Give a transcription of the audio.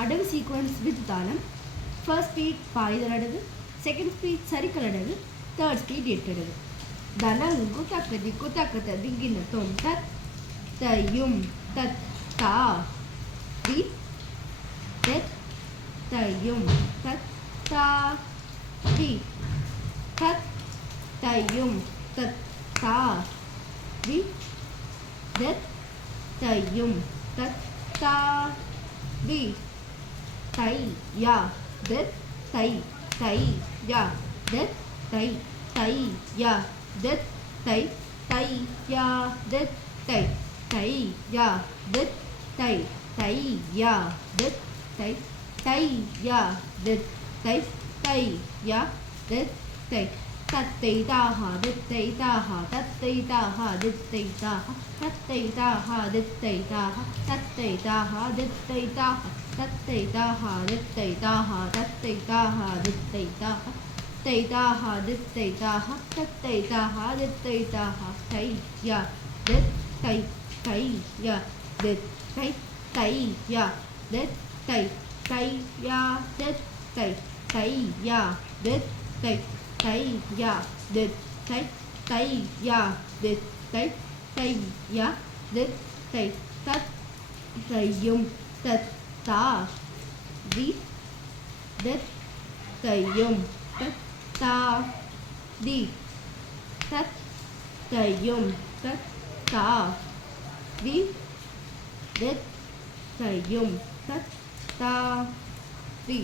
Adavu sequence with தாளம். First speed பாய்தல் அடவு, செகண்ட் ஸ்பீட் சரிக்கல் அடவு, தேர்ட் ஸ்பீட் எட்டடவு. தனங்கு தக்கதிக்கு தக்கத திங்கின தொம் தத் தயும் தத் தா தி தத் தயும் தத் தா தி தத் தயும் தத் தா தி தத் தயும் தத் தா தி தை யா தத் தை தை யா தத் தை தை யா தத் தை தை யா தத் தை தை யா தத் தை தை யா தத் தை தை யா தத் தை தை யா தத் தை தத்தை தாஹா தத்தை தாஹா தத்தை தாஹா தத்தை தாஹா தத்தை தாஹா தத்தை தாஹா தத்தை தாஹா தத்தை தாஹா தத்தை தாஹா தத்தை தாஹா தத்தை தாஹா தத்தை தாஹா தத்தை தாஹா தத்தை தாஹா தத்தை தாஹா தத்தை தாஹா தை யா தத் தை தை யா தத் தை தை யா தத் தை தை யா தத் தை தை யா தத் தை தை யா தத் தை தை யா தத் தை தை யா தத் தை தத் தையும் தத் தா தி தத் தையும் தத் தா தி தத் தையும் தத் தா தி தத் தையும் தத் தா தி